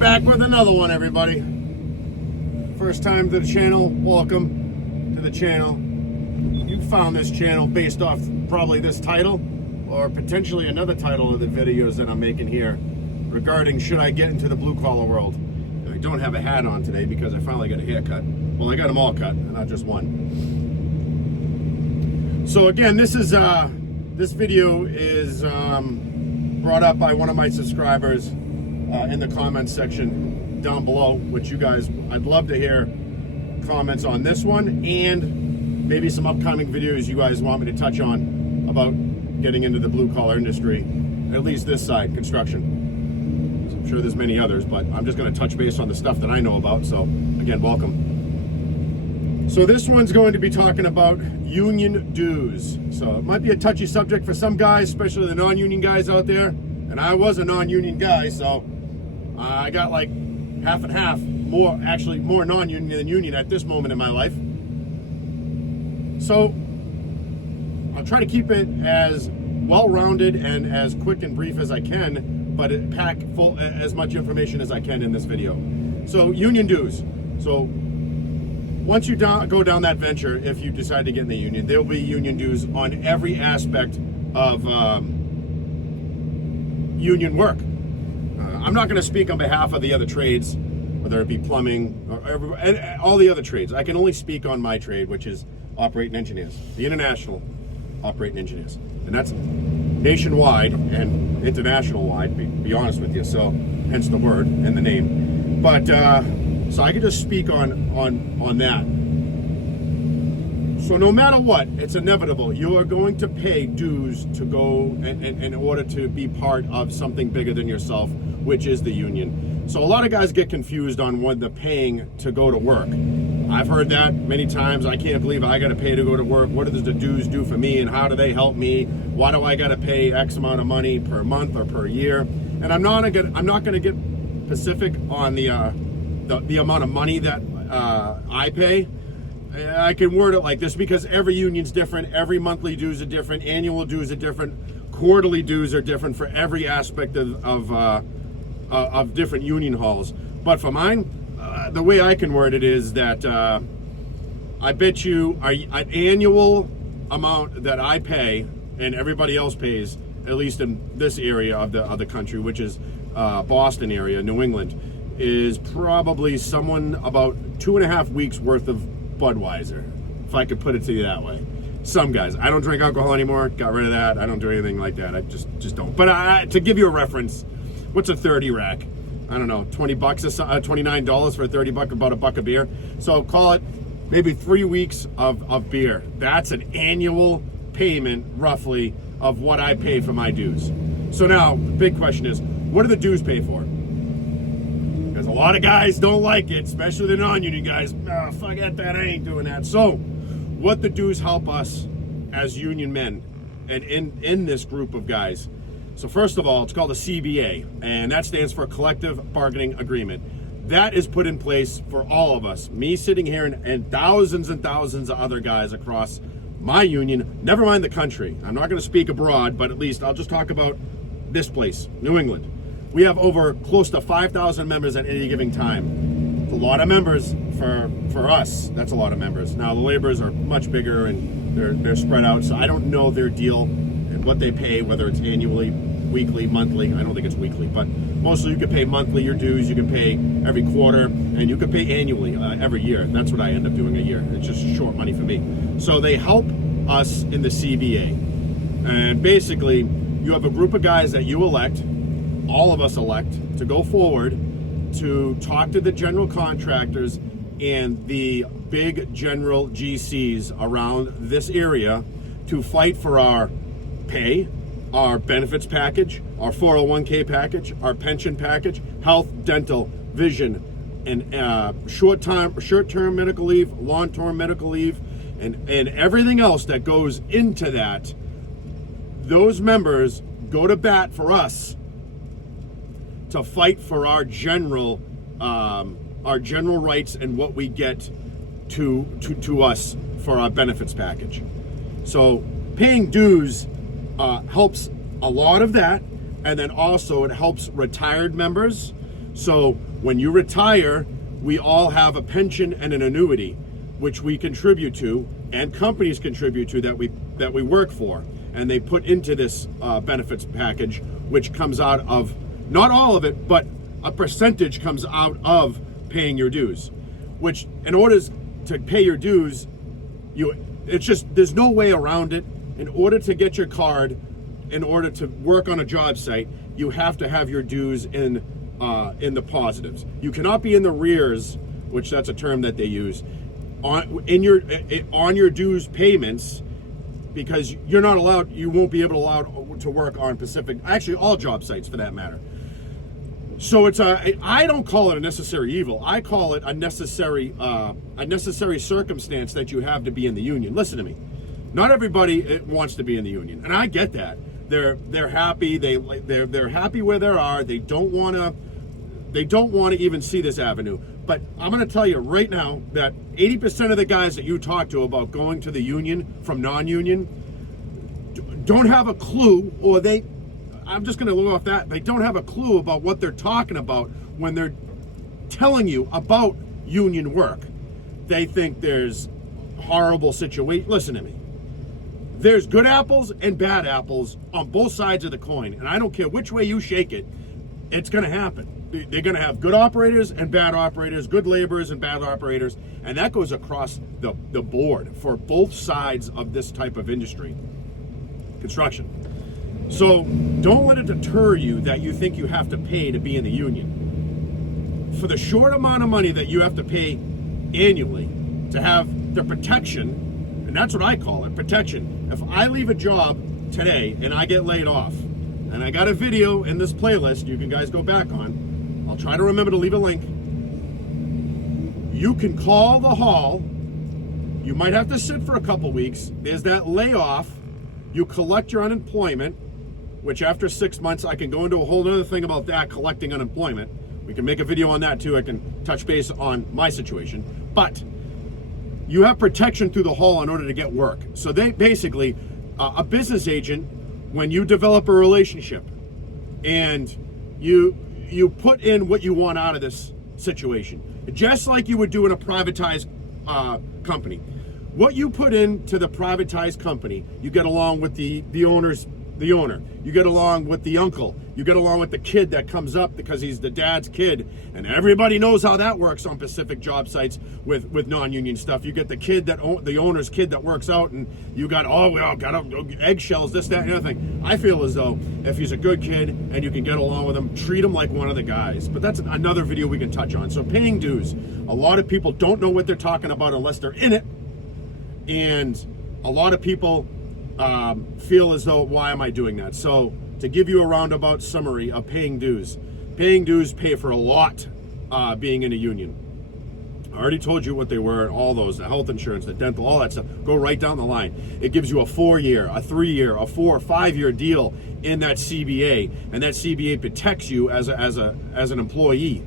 back with another one, everybody. First time to the channel, welcome to the channel. You found this channel based off probably this title or potentially another title of the videos that I'm making here regarding should I get into the blue collar world. I don't have a hat on today because I finally got a haircut. Well, I got them all cut, not just one. So again, this video is brought up by one of my subscribers in the comments section down below, which you guys, I'd love to hear comments on this one and maybe some upcoming videos you guys want me to touch on about getting into the blue collar industry, at least this side, construction. So I'm sure there's many others, but I'm just going to touch base on the stuff that I know about. So again, welcome. So this one's going to be talking about union dues. So it might be a touchy subject for some guys, especially the non-union guys out there. And I was a non-union guy, so I got like half and half, more non-union than union at this moment in my life. So I'll try to keep it as well-rounded and as quick and brief as I can, but pack full as much information as I can in this video. So union dues. So once you go down that venture, if you decide to get in the union, there will be union dues on every aspect of union work. I'm not going to speak on behalf of the other trades, whether it be plumbing or all the other trades. I can only speak on my trade, which is operating engineers, the international operating engineers, and that's nationwide and international wide. Be honest with you, so hence the word and the name. But so I can just speak on that. So no matter what, it's inevitable. You are going to pay dues to go in order to be part of something bigger than yourself, which is the union. So a lot of guys get confused on when they're paying to go to work. I've heard that many times. I can't believe I got to pay to go to work. What does the dues do for me, and how do they help me? Why do I got to pay X amount of money per month or per year? And I'm not going to get specific on the amount of money that I pay. I can word it like this because every union's different. Every monthly dues are different. Annual dues are different. Quarterly dues are different for every aspect of different union halls. But for mine, the way I can word it is that I bet you an annual amount that I pay and everybody else pays, at least in this area of the country, which is Boston area, New England, is probably someone about 2.5 weeks worth of Budweiser, if I could put it to you that way. Some guys, I don't drink alcohol anymore, got rid of that. I don't do anything like that. I just don't. But to give you a reference, what's a 30 rack? I don't know, $20 $29 for a 30 buck, about a buck of beer. So call it maybe 3 weeks of beer. That's an annual payment, roughly, of what I pay for my dues. So now, the big question is, what do the dues pay for? Because a lot of guys don't like it, especially the non-union guys. Oh, forget that, I ain't doing that. So, what the dues help us as union men and in this group of guys. So first of all, it's called a CBA, and that stands for Collective Bargaining Agreement. That is put in place for all of us. Me sitting here and thousands of other guys across my union, never mind the country. I'm not going to speak abroad, but at least I'll just talk about this place, New England. We have over close to 5,000 members at any given time. It's a lot of members for us. That's a lot of members. Now the laborers are much bigger and they're spread out, so I don't know their deal and what they pay, whether it's annually, weekly, monthly. I don't think it's weekly, but mostly you can pay monthly your dues. You can pay every quarter, and you can pay annually every year. That's what I end up doing a year. It's just short money for me. So they help us in the CBA, and basically you have a group of guys that you elect. All of us elect to go forward to talk to the general contractors and the big general GCs around this area to fight for our pay, our benefits package, our 401k package, our pension package, health, dental, vision, and short-term medical leave, long-term medical leave, and everything else that goes into that. Those members go to bat for us to fight for our general rights and what we get to us for our benefits package. So paying dues helps a lot of that, and then also it helps retired members. So when you retire, we all have a pension and an annuity, which we contribute to, and companies contribute to, that we work for, and they put into this benefits package, which comes out of, not all of it, but a percentage comes out of paying your dues. Which, in order to pay your dues, there's no way around it. In order to get your card, in order to work on a job site, you have to have your dues in the positives. You cannot be in the rears, which that's a term that they use, on your dues payments, because you're not allowed. You won't be allowed to work on actually all job sites for that matter. So I don't call it a necessary evil. I call it a necessary circumstance that you have to be in the union. Listen to me. Not everybody wants to be in the union, and I get that. They're happy. They're happy where they are. They don't want to even see this avenue. But I'm going to tell you right now that 80% of the guys that you talk to about going to the union from non-union don't have a clue, or I'm just going to look off that. They don't have a clue about what they're talking about when they're telling you about union work. They think there's horrible situation. Listen to me. There's good apples and bad apples on both sides of the coin, and I don't care which way you shake it, it's going to happen. They're going to have good operators and bad operators, good laborers and bad operators, and that goes across the board for both sides of this type of industry, construction. So don't let it deter you that you think you have to pay to be in the union. For the short amount of money that you have to pay annually to have the protection, and that's what I call it, protection. If I leave a job today and I get laid off, and I got a video in this playlist you can guys go back on, I'll try to remember to leave a link. You can call the hall. You might have to sit for a couple weeks. There's that layoff. You collect your unemployment, which after 6 months, I can go into a whole other thing about that, collecting unemployment. We can make a video on that too. I can touch base on my situation. But you have protection through the hall in order to get work. So they basically, a business agent, when you develop a relationship and you put in what you want out of this situation, just like you would do in a privatized company. What you put into the privatized company, you get along with the owner. You get along with the uncle. You get along with the kid that comes up because he's the dad's kid. And everybody knows how that works on Pacific job sites with non-union stuff. You get the kid the owner's kid that works out, and you got, eggshells, this, that, and the other thing. I feel as though if he's a good kid and you can get along with him, treat him like one of the guys. But that's another video we can touch on. So paying dues. A lot of people don't know what they're talking about unless they're in it. And a lot of people feel as though, why am I doing that? So to give you a roundabout summary of paying dues pay for a lot being in a union. I already told you what they were, all those, the health insurance, the dental, all that stuff. Go right down the line. It gives you a 4-year, a 3-year, a 4 or 5-year deal in that CBA, and that CBA protects you as an employee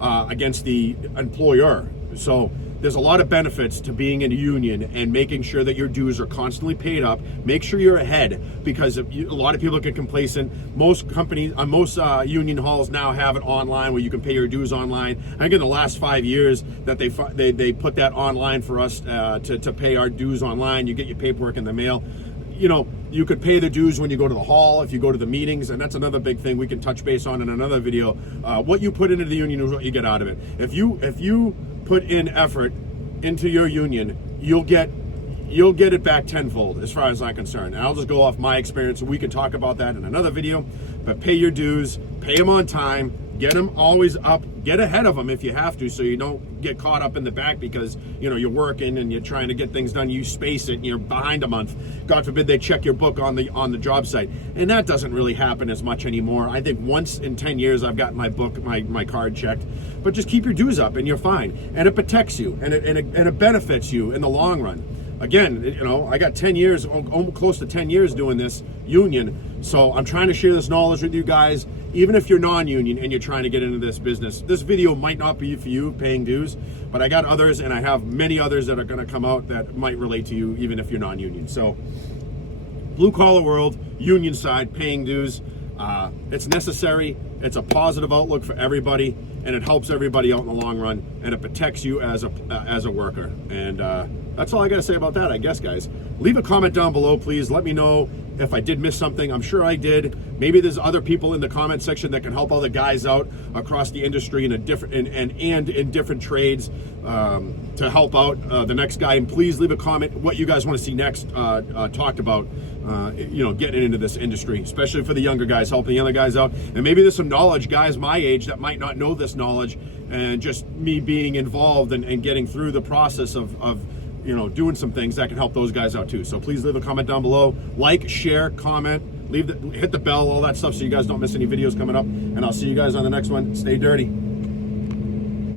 against the employer. So there's a lot of benefits to being in a union and making sure that your dues are constantly paid up. Make sure you're ahead, because a lot of people get complacent. Most companies, most union halls now have it online where you can pay your dues online. I think in the last 5 years that they put that online for us to pay our dues online. You get your paperwork in the mail. You know, you could pay the dues when you go to the hall, if you go to the meetings, and that's another big thing we can touch base on in another video. What you put into the union is what you get out of it. If you put in effort into your union, you'll get it back tenfold, as far as I'm concerned. And I'll just go off my experience, and we can talk about that in another video. But pay your dues, pay them on time, get them always up, get ahead of them if you have to, so you don't get caught up in the back because you're working and you're trying to get things done. You space it and you're behind a month. God forbid they check your book on the job site, and that doesn't really happen as much anymore. I think once in 10 years I've gotten my book, my card checked. But just keep your dues up and you're fine, and it protects you and it benefits you in the long run. Again, I got 10 years, almost close to 10 years doing this union, so I'm trying to share this knowledge with you guys. Even if you're non-union and you're trying to get into this business, this video might not be for you, paying dues, but I got others, and I have many others that are going to come out that might relate to you even if you're non-union. So blue collar world, union side, paying dues, it's necessary. It's a positive outlook for everybody, and it helps everybody out in the long run, and it protects you as a worker. And that's all I got to say about that, I guess, guys. Leave a comment down below, please. Let me know if I did miss something. I'm sure I did. Maybe there's other people in the comment section that can help other guys out across the industry in a different and in different trades to help out the next guy. And please leave a comment what you guys want to see next talked about. You know, getting into this industry, especially for the younger guys, helping the other guys out. And maybe there's some knowledge, guys my age that might not know this knowledge, and just me being involved and getting through the process of you know, doing some things that can help those guys out too. So please leave a comment down below, like, share, comment, hit the bell, all that stuff, so you guys don't miss any videos coming up. And I'll see you guys on the next one. Stay dirty.